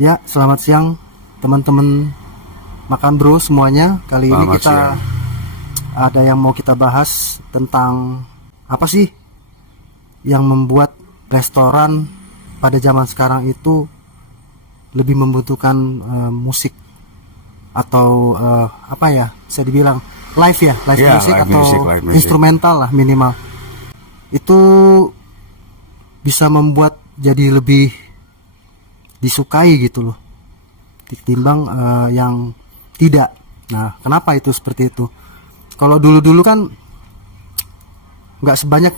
Ya, selamat siang teman-teman makan bro semuanya. Kali ini Selamat kita siang. ada yang mau kita bahas tentang apa sih yang membuat restoran pada zaman sekarang itu lebih membutuhkan musik atau apa ya, bisa dibilang live ya, live Ya, music live atau music, live music. instrumental lah minimal. Itu bisa membuat jadi lebih disukai gitu loh ditimbang yang tidak. Nah, kenapa itu seperti itu? Kalau dulu-dulu kan nggak sebanyak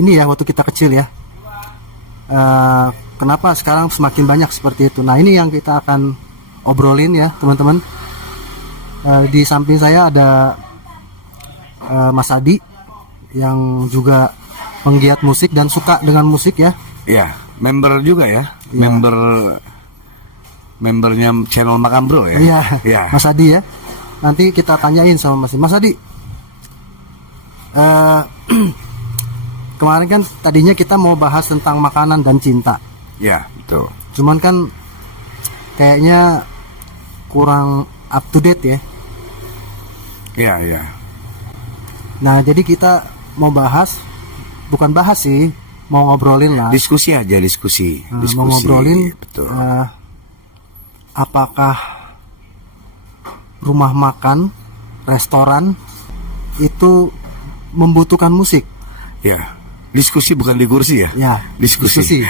ini ya waktu kita kecil ya. Kenapa sekarang semakin banyak seperti itu? Nah, ini yang kita akan obrolin ya teman-teman. Di samping saya ada Mas Adi yang juga penggiat musik dan suka dengan musik ya. Ya, member juga ya. Ya. Membernya channel Makan Bro ya. Iya, Ya. Mas Adi ya. Nanti kita tanyain sama Mas Adi. Kemarin kan tadinya kita mau bahas tentang makanan dan cinta. Ya, betul. Cuman kan kayaknya kurang up to date ya. Ya, ya. Nah, jadi kita mau bahas, bukan bahas sih, mau ngobrolin lah. Diskusi aja, diskusi. Mau ngobrolin betul. apakah rumah makan, restoran itu membutuhkan musik? Ya. Diskusi bukan di kursi ya? Ya, Diskusi.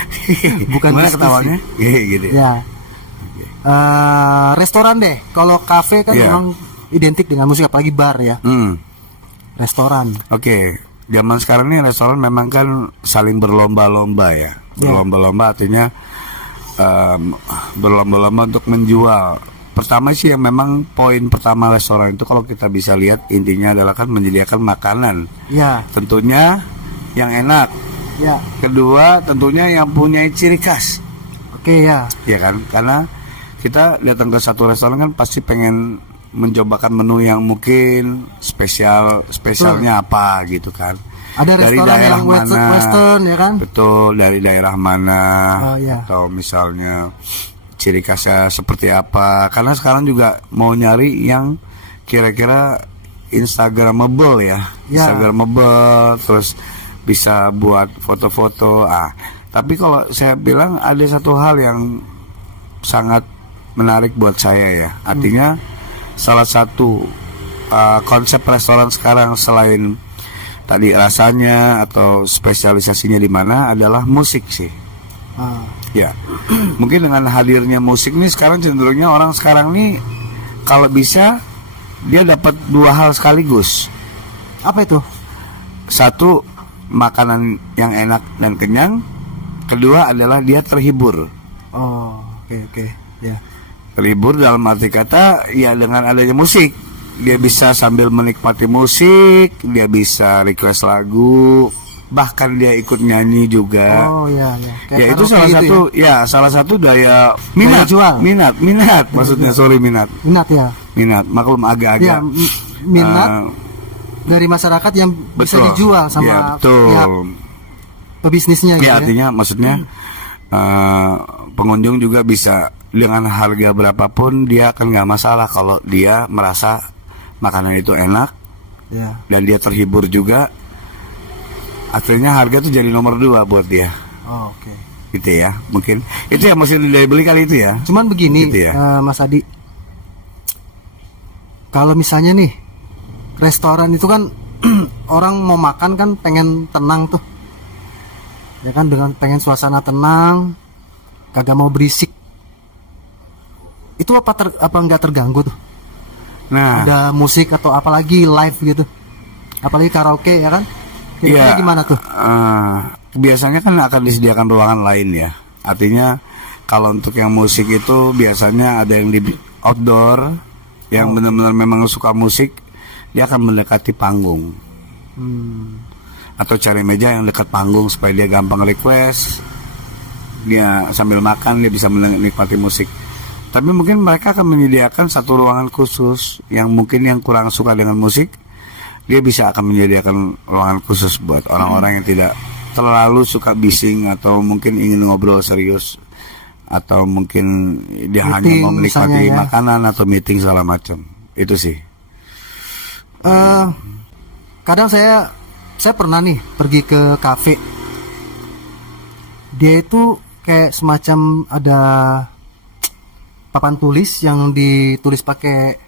Bukan Gimana diskusi. ketawanya? Iya, gitu. Ya. Restoran deh. Kalau kafe kan Ya. memang identik dengan musik, apalagi bar ya. Restoran. Oke. Zaman sekarang ini restoran memang kan saling berlomba-lomba ya. Berlomba-lomba artinya berlomba-lomba untuk menjual. Pertama sih yang memang poin pertama restoran itu kalau kita bisa lihat intinya adalah kan menyediakan makanan. Ya, Tentunya yang enak. ya. Kedua tentunya yang punya ciri khas. Oke ya. Ya kan? Karena kita datang ke satu restoran kan pasti pengen mencobakan menu yang mungkin spesialnya apa gitu kan. Ada Dari restoran daerah yang mana? western ya kan? Betul, dari daerah mana Oh, iya. atau misalnya ciri khasnya seperti apa. Karena sekarang juga mau nyari yang kira-kira Instagramable ya. Ya. Instagramable, terus bisa buat foto-foto. Tapi kalau saya bilang ada satu hal yang sangat menarik buat saya ya. Artinya salah satu konsep restoran sekarang selain tadi rasanya atau spesialisasinya di mana adalah musik sih. Ya, mungkin dengan hadirnya musik nih sekarang cenderungnya orang sekarang nih kalau bisa dia dapat dua hal sekaligus. Apa itu? Satu, makanan yang enak dan kenyang. Kedua adalah dia terhibur. Oh, oke. Ya. Terhibur dalam arti kata ya dengan adanya musik. Dia bisa sambil menikmati musik, dia bisa request lagu, bahkan dia ikut nyanyi juga. Oh ya. Kayak Ya itu karaoke salah gitu satu salah satu daya minat jual. minat maksudnya minat ya. minat maklum agak-agak Ya, minat dari masyarakat yang bisa betul. dijual Ya, sama betul. pihak pebisnisnya gitu Ya ya. artinya maksudnya pengunjung juga bisa dengan harga berapapun dia akan nggak masalah kalau dia merasa makanan itu enak Ya. dan dia terhibur juga. Akhirnya harga tuh jadi nomor 2 buat dia. Oh, oke. Gitu ya, mungkin itu yang mesti dibeli kali itu ya. Cuman begini, Gitu ya. Mas Adi, kalau misalnya nih restoran itu kan orang mau makan kan pengen tenang tuh, ya kan, dengan pengen suasana tenang, kagak mau berisik. Itu apa nggak terganggu tuh? Nah, Ada musik atau apalagi live gitu, apalagi karaoke ya kan? Kira-kira gimana tuh? Biasanya kan akan disediakan ruangan lain ya. Artinya kalau untuk yang musik itu biasanya ada yang di outdoor, yang benar-benar memang suka musik, dia akan mendekati panggung. Atau cari meja yang dekat panggung supaya dia gampang request. Dia sambil makan dia bisa menikmati musik. Tapi mungkin mereka akan menyediakan satu ruangan khusus yang mungkin yang kurang suka dengan musik, dia bisa akan menyediakan ruangan khusus buat orang-orang yang tidak terlalu suka bising atau mungkin ingin ngobrol serius. atau mungkin dia hanya Meeting mau menikmati misalnya ya. makanan atau meeting segala macam. Itu sih. Kadang saya pernah nih pergi ke kafe. Dia itu kayak semacam ada papan tulis yang ditulis pakai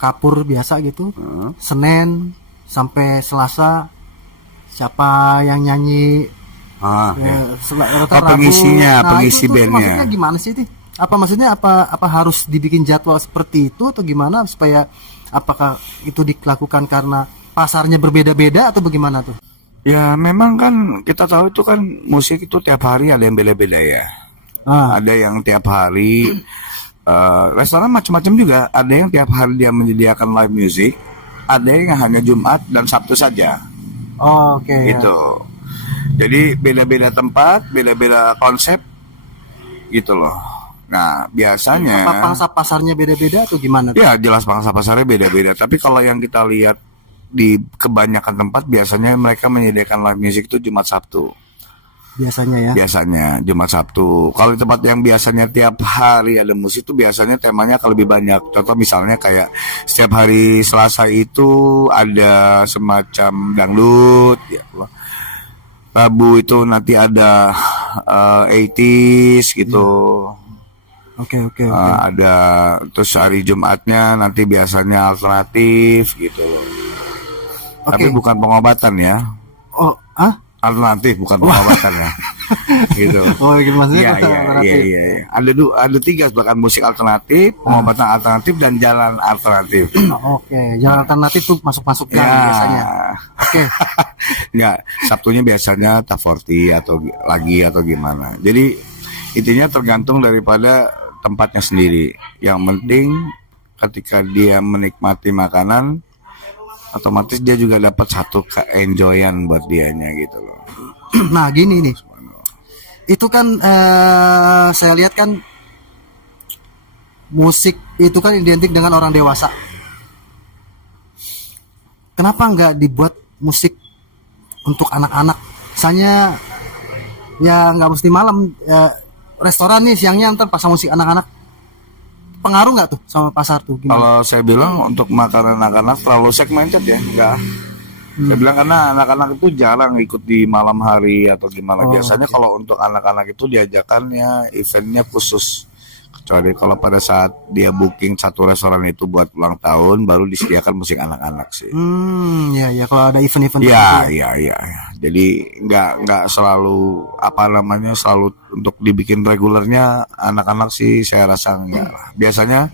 kapur biasa gitu. Senin sampai Selasa siapa yang nyanyi Ya. Rabu. Pengisinya, pengisi itu bandnya. maksudnya gimana sih itu? Apa maksudnya apa harus dibikin jadwal seperti itu atau gimana supaya apakah itu dilakukan karena pasarnya berbeda-beda atau bagaimana tuh? Ya memang kan kita tahu itu kan musik itu tiap hari ada yang beda-beda ya. Ada yang tiap hari restoran macam-macam juga. Ada yang tiap hari dia menyediakan live music. Ada yang hanya Jumat dan Sabtu saja. Oke. Itu. Jadi beda-beda tempat, beda-beda konsep, gitu loh. Nah biasanya. Apa pangsa pasarnya beda-beda atau gimana tuh? Ya jelas pangsa pasarnya beda-beda. Tapi kalau yang kita lihat di kebanyakan tempat biasanya mereka menyediakan live music itu Jumat Sabtu. Biasanya ya. Biasanya Jumat Sabtu. Kalau di tempat yang biasanya tiap hari ada musik itu biasanya temanya akan lebih banyak. Contoh misalnya kayak setiap hari Selasa itu ada semacam dangdut ya. Rabu itu nanti ada 80s gitu. Oke. Ada terus hari Jumatnya nanti biasanya alternatif gitu loh. Tapi bukan pengobatan ya. Alternatif bukan pengobatan ya. Gitu. Oh, maksudnya Iya. Ada 3 bahkan musik alternatif, pengobatan alternatif dan jalan alternatif. Oke, jalan alternatif tuh masuk-masuk gang biasanya. Oke. Enggak, Sabtunya biasanya Taforti atau gimana. Jadi intinya tergantung daripada tempatnya sendiri. Yang penting ketika dia menikmati makanan otomatis dia juga dapat satu ke-enjoyan buat dianya gitu loh. Nah gini nih, itu kan saya lihat kan musik itu kan identik dengan orang dewasa. Kenapa nggak dibuat musik untuk anak-anak? Misalnya ya nggak mesti malam, restoran nih siangnya ntar pasang musik anak-anak. Pengaruh nggak tuh sama pasar tuh? Gimana? Kalau saya bilang untuk makanan anak-anak terlalu segmented ya, enggak. Saya bilang karena anak-anak itu jarang ikut di malam hari atau gimana. Biasanya kalau untuk anak-anak itu diajakannya eventnya khusus. Kecuali kalau pada saat dia booking satu restoran itu buat ulang tahun baru disediakan musik anak-anak sih. Ya kalau ada event-event. Iya. Jadi nggak selalu selalu untuk dibikin regulernya anak-anak sih saya rasa enggak lah. Biasanya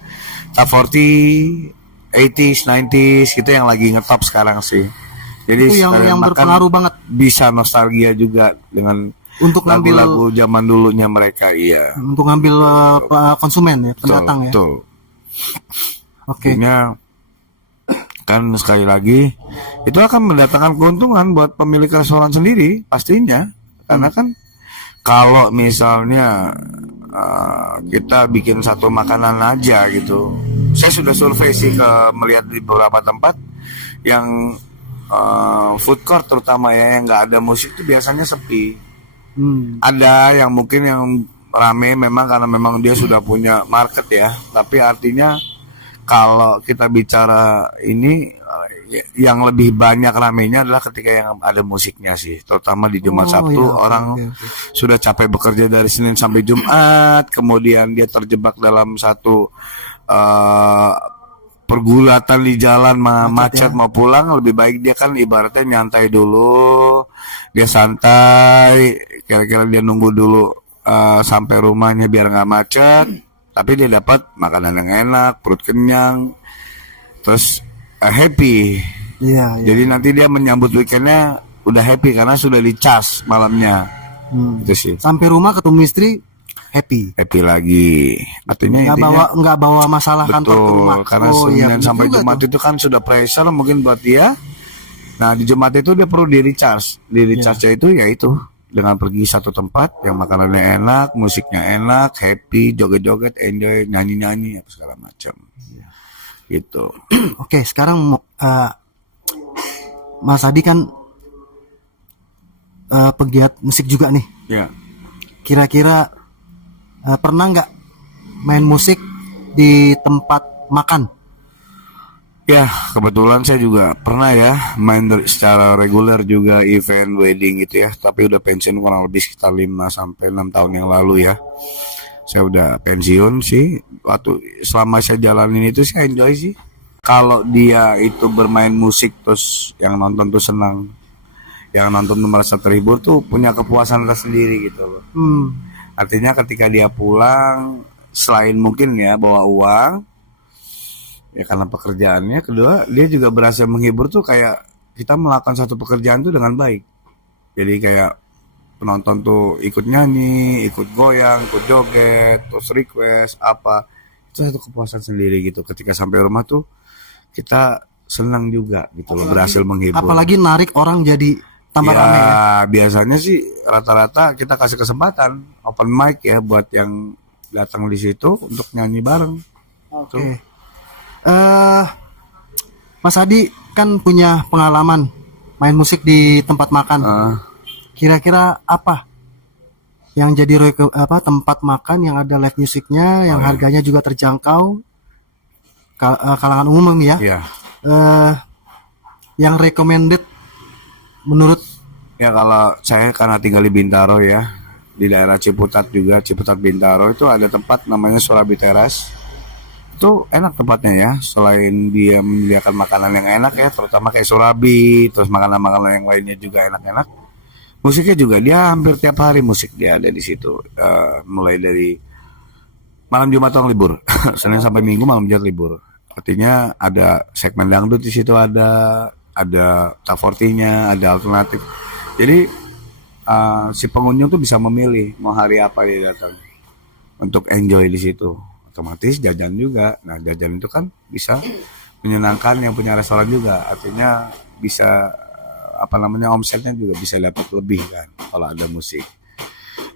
top 40, 80s, 90s gitu yang lagi ngetop sekarang sih. Jadi itu yang berpengaruh banget. Bisa nostalgia juga dengan untuk lagu-lagu zaman dulunya mereka, iya. Untuk ngambil konsumen ya, pendatang ya. Betul. Oke. Kan sekali lagi itu akan mendatangkan keuntungan buat pemilik restoran sendiri pastinya. Karena kan kalau misalnya kita bikin satu makanan aja gitu. Saya sudah survei sih melihat di beberapa tempat yang food court terutama ya yang nggak ada musik itu biasanya sepi. Ada yang mungkin yang rame memang karena memang dia sudah punya market ya. Tapi artinya kalau kita bicara ini yang lebih banyak ramenya adalah ketika yang ada musiknya sih. Terutama di Jumat Sabtu orang sudah capek bekerja dari Senin sampai Jumat. Kemudian dia terjebak dalam satu pergulatan di jalan macet mau pulang, lebih baik dia kan ibaratnya nyantai dulu, dia santai, kira-kira dia nunggu dulu sampai rumahnya biar nggak macet, tapi dia dapat makanan yang enak, perut kenyang, terus happy. Iya. Jadi nanti dia menyambut weekendnya udah happy karena sudah dicas malamnya. Itu sih. Sampai rumah ketemu istri happy lagi. Artinya nggak bawa masalah kantor ke rumah. Karena Senin sampai Jumat itu kan sudah pressure mungkin buat dia. Nah di Jumat itu dia perlu di recharge. Di recharge itu yaitu dengan pergi satu tempat yang makanannya enak, musiknya enak, happy, joget-joget, enjoy, nyanyi-nyanyi apa segala macam. Gitu. Oke, sekarang Mas Adi kan pegiat musik juga nih. Ya. Kira-kira pernah nggak main musik di tempat makan? Ya, kebetulan saya juga pernah ya main secara reguler juga event wedding gitu ya. Tapi udah pensiun kurang lebih sekitar 5 sampai 6 tahun yang lalu ya. Saya udah pensiun sih. Waktu selama saya jalanin itu saya enjoy sih. Kalau dia itu bermain musik terus yang nonton tuh senang, yang nonton tuh merasa terhibur tuh punya kepuasan tersendiri gitu loh. Artinya ketika dia pulang, selain mungkin ya bawa uang, ya karena pekerjaannya, kedua dia juga berhasil menghibur tuh kayak kita melakukan satu pekerjaan tuh dengan baik. Jadi kayak penonton tuh ikut nyanyi, ikut goyang, ikut joget, terus request apa, itu satu kepuasan sendiri gitu. Ketika sampai rumah tuh kita senang juga gitu loh, berhasil menghibur. Apalagi narik orang jadi tambah Ya rame ya. biasanya sih rata-rata kita kasih kesempatan open mic ya buat yang datang di situ untuk nyanyi bareng. Oke. Mas Adi kan punya pengalaman main musik di tempat makan. Kira-kira apa yang jadi tempat makan yang ada live musiknya, yang harganya juga terjangkau, kalangan umum ya? Iya. Yang recommended menurut? Ya kalau saya karena tinggal di Bintaro ya, di daerah Ciputat juga, Ciputat Bintaro itu ada tempat namanya Surabi Teras. Itu enak tempatnya ya, selain dia menyediakan makanan yang enak ya, terutama kayak surabi, terus makanan-makanan yang lainnya juga enak-enak. Musiknya juga dia hampir tiap hari musik dia ada di situ. Mulai dari malam Jumat atau libur, Senin sampai Minggu malam Jumat libur. Artinya ada segmen dangdut di situ, ada top 40-nya, ada alternatif. Jadi si pengunjung tuh bisa memilih mau hari apa dia datang untuk enjoy di situ. Otomatis jajan juga. Nah, jajan itu kan bisa menyenangkan yang punya restoran juga. Artinya bisa omsetnya juga bisa dapat lebih kan kalau ada musik.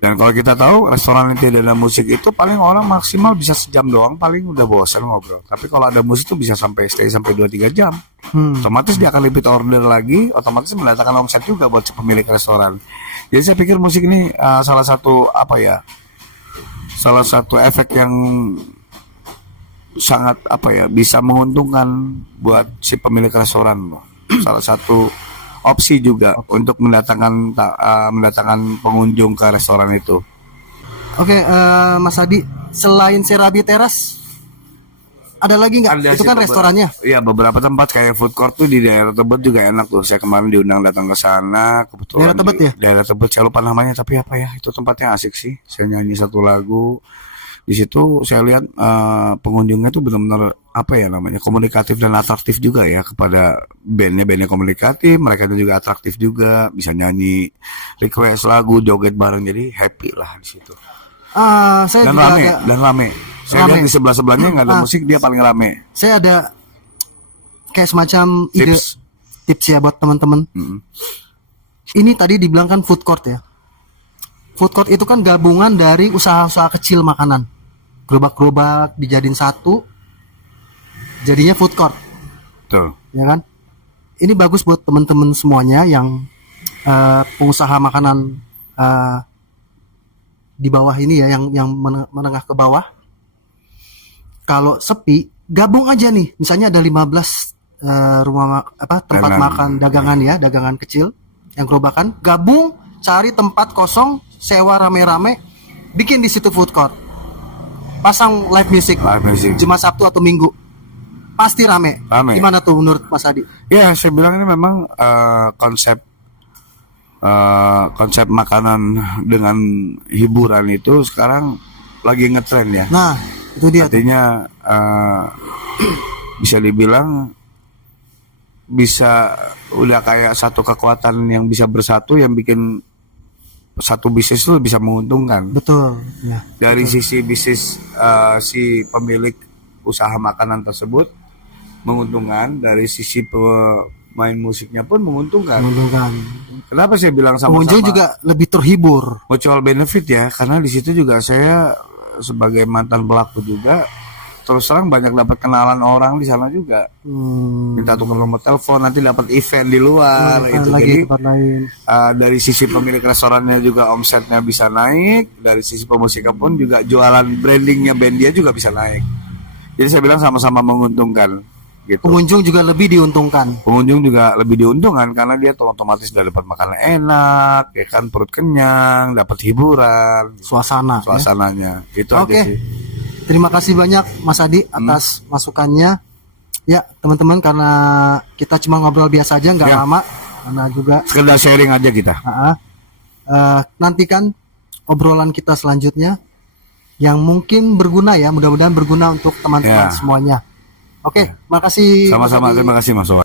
Dan kalau kita tahu restoran yang tidak ada musik itu paling orang maksimal bisa sejam doang, paling udah bosan ngobrol. Tapi kalau ada musik tuh bisa stay sampai 2-3 jam. Otomatis dia akan repeat order lagi, otomatis mendatangkan omset juga buat si pemilik restoran. Jadi saya pikir musik ini salah satu efek yang sangat bisa menguntungkan buat si pemilik restoran loh. Salah satu opsi juga untuk mendatangkan pengunjung ke restoran itu. Oke, Mas Adi, selain Surabi Teras ada lagi nggak? Itu kan restorannya. Iya, beberapa tempat kayak food court tuh di daerah Tebet juga enak tuh. Saya kemarin diundang datang ke sana, kebetulan daerah Tebet ya? Daerah Tebet, saya lupa namanya, tapi apa ya? Itu tempatnya asik sih. Saya nyanyi satu lagu. Di situ saya lihat pengunjungnya tuh benar-benar komunikatif dan atraktif juga ya kepada bandnya komunikatif, mereka itu juga atraktif juga, bisa nyanyi, request lagu, joget bareng, jadi happy lah di situ. Saya Dan juga rame. Saya lihat di sebelah-sebelahnya nggak ada musik, dia paling rame. Saya ada kayak semacam tips ya buat teman-teman. Ini tadi dibilang kan food court ya. Food court itu kan gabungan dari usaha-usaha kecil makanan. Gerobak-gerobak dijadiin satu, jadinya food court. Tuh. Ya kan? Ini bagus buat teman-teman semuanya yang pengusaha makanan di bawah ini ya, yang menengah ke bawah. Kalau sepi, gabung aja nih. Misalnya ada 15 tempat makan dagangan ya, dagangan kecil yang gerobakan, gabung, cari tempat kosong, sewa rame-rame, bikin di situ food court. Pasang live music. Cuma Sabtu atau Minggu. Pasti rame. Gimana tuh menurut Mas Adi? Ya, saya bilang ini memang konsep makanan dengan hiburan itu sekarang lagi ngetren ya. Nah, itu dia. Artinya bisa dibilang udah kayak satu kekuatan yang bisa bersatu, yang bikin satu bisnis itu bisa menguntungkan. Betul. Ya, dari sisi bisnis si pemilik usaha makanan tersebut menguntungkan, dari sisi pemain musiknya pun menguntungkan. Kenapa saya bilang sama-sama? Pengunjung juga lebih terhibur. Mutual benefit ya, karena di situ juga saya sebagai mantan pelaku juga terus terang banyak dapat kenalan orang di sana juga. Minta tukar nomor telepon, nanti dapat event di luar gitu. Lagi Jadi tempat lain. dari sisi pemilik restorannya juga omsetnya bisa naik, dari sisi pemusiknya pun juga jualan brandingnya band dia juga bisa naik. Jadi saya bilang sama-sama menguntungkan gitu. Pengunjung juga lebih diuntungkan. Pengunjung juga lebih diuntungkan karena dia otomatis udah dapat makanan enak, ya kan, perut kenyang, dapat hiburan, Suasana. Ya. suasananya. Itu Oke. aja sih. Terima kasih banyak Mas Adi atas masukannya. Ya teman-teman, karena kita cuma ngobrol biasa aja, nggak Ya. lama, karena juga Sekedar sharing aja kita. nantikan obrolan kita selanjutnya yang mungkin berguna ya, mudah-mudahan berguna untuk teman-teman Ya. semuanya. Oke, makasih. Sama-sama, terima kasih Mas Sowan.